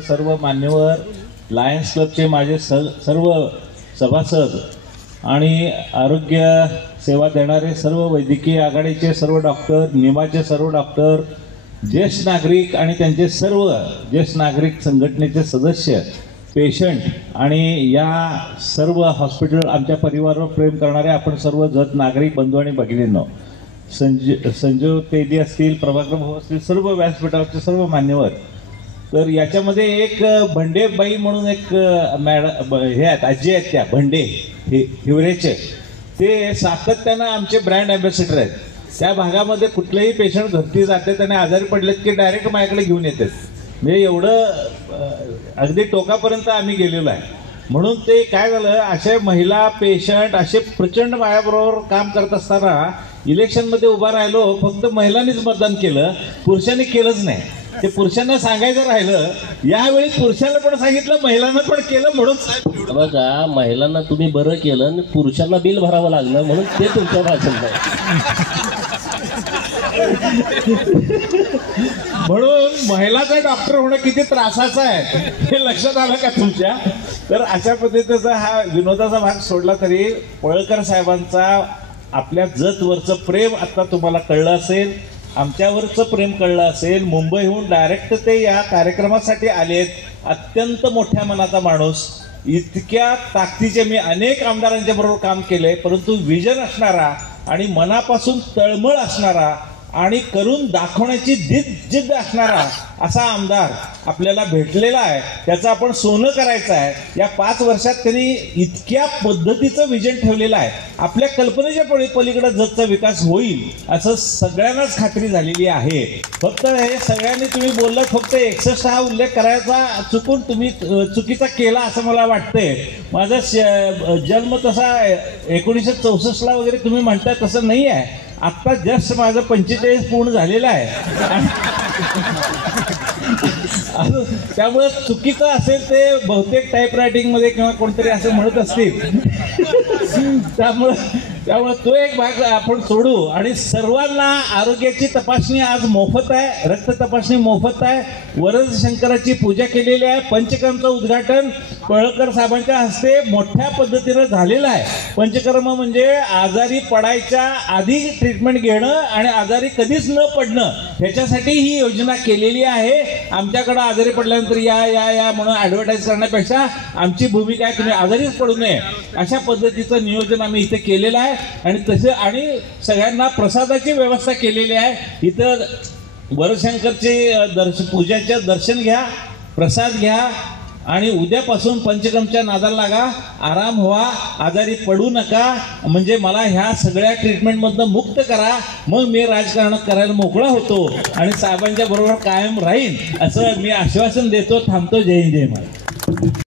सर्व मान्यवर, लायन्स क्लबचे माझे सर्व सभासद आणि आरोग्य सेवा देणारे सर्व वैद्यकीय आघाडीचे सर्व डॉक्टर, निमाचे सर्व डॉक्टर, ज्येष्ठ नागरिक आणि त्यांचे सर्व ज्येष्ठ नागरिक संघटनेचे सदस्य, पेशंट आणि या सर्व हॉस्पिटल आमच्या परिवारावर प्रेम करणारे आपण सर्व जत नागरिक बंधू आणि भगिनींनो, संजीव तेली असतील, प्रभाकर भाऊ असतील, सर्व व्यासपीठावरचे सर्व मान्यवर. तर याच्यामध्ये एक भंडेबाई म्हणून एक हे आहेत, आजी आहेत, त्या भंडे हिवरेचे, ते सातत्यानं आमचे ब्रँड ॲम्बॅसेडर आहेत. त्या भागामध्ये कुठलेही पेशंट घरती जाते त्याने आजारी पडलेत की डायरेक्ट माझ्याकडे घेऊन येतात. म्हणजे एवढं अगदी टोकापर्यंत आम्ही गेलेलो आहे. म्हणून ते काय झालं, असे महिला पेशंट असे प्रचंड माझ्याबरोबर काम करत असताना इलेक्शनमध्ये उभा राहिलो, फक्त महिलांनीच मतदान केलं, पुरुषांनी केलंच नाही. ते पुरुषांना सांगायचं राहिलं, यावेळी पुरुषांना पण सांगितलं, महिलांना पण केलं. म्हणून बघा, महिलांना तुम्ही बरं केलं आणि पुरुषांना बिल भरावं लागलं म्हणून ते तुमचं भाषण आहे. म्हणून महिलाचा डॉक्टर होणं किती त्रासाचं आहे हे लक्षात आलं का तुमच्या? तर अशा पद्धतीचा हा विनोदाचा भाग सोडला तरी पळकर साहेबांचा आपल्या जतवरचं प्रेम आता तुम्हाला कळलं असेल, आमच्यावरचं प्रेम कळलं असेल. मुंबईहून डायरेक्ट ते या कार्यक्रमासाठी आलेत. अत्यंत मोठ्या मनाचा माणूस, इतक्या ताकदीचे. मी अनेक आमदारांच्या बरोबर काम केले, परंतु विजन असणारा आणि मनापासून तळमळ असणारा आणि करून दाखवण्याची जिद्द असणारा असा आमदार आपल्याला भेटलेला आहे. त्याचं आपण सोनं करायचं आहे. या 5 वर्षात त्यांनी इतक्या पद्धतीचं विजन ठेवलेलं आहे, आपल्या कल्पनेच्या पलीकडे जगचा विकास होईल असं सगळ्यांनाच खात्री झालेली आहे. फक्त हे सगळ्यांनी तुम्ही बोललात, फक्त 61 हा उल्लेख करायचा चुकून तुम्ही चुकीचा केला असं मला वाटतंय. माझा जन्म तसा 1964ला वगैरे तुम्ही म्हणताय तसं नाही आहे. आत्ता जस्ट माझं 45 पूर्ण झालेलं आहे. त्यामुळे चुकीचं असेल ते बहुतेक टाईपरायटिंगमध्ये किंवा कोणतरी असं म्हणत असतील. त्यामुळे तो एक भाग आपण सोडू. आणि सर्वांना आरोग्याची तपासणी आज मोफत आहे, रक्त तपासणी मोफत आहे. वरद शंकराची पूजा केलेली आहे. पंचकर्मचं उद्घाटन पळकर साहेबांच्या हस्ते मोठ्या पद्धतीनं झालेलं आहे. पंचकर्म म्हणजे आजारी पडायच्या आधी ट्रीटमेंट घेणं आणि आजारी कधीच न पडणं, ह्याच्यासाठी ही योजना केलेली आहे. आमच्याकडं आजारी पडल्यानंतर या या या म्हणून ॲडव्हर्टाईज करण्यापेक्षा आमची भूमिका आहे तुम्ही आजारीच पडू नये, अशा पद्धतीचं नियोजन आम्ही इथे केलेलं आहे. आणि तसे आणि सगळ्यांना प्रसादाची व्यवस्था केलेली आहे. इथं वरशंकरचे पूजाचे दर्शन घ्या, प्रसाद घ्या आणि उद्यापासून पंचकर्मच्या नादाला लागा, आराम व्हा, आजारी पडू नका. म्हणजे मला ह्या सगळ्या ट्रीटमेंटमधनं मुक्त करा, मग मी राजकारणात करायला मोकळा होतो आणि साहेबांच्या बरोबर कायम राहीन असं मी आश्वासन देतो. थांबतो. जय हिंद, जय महाराज.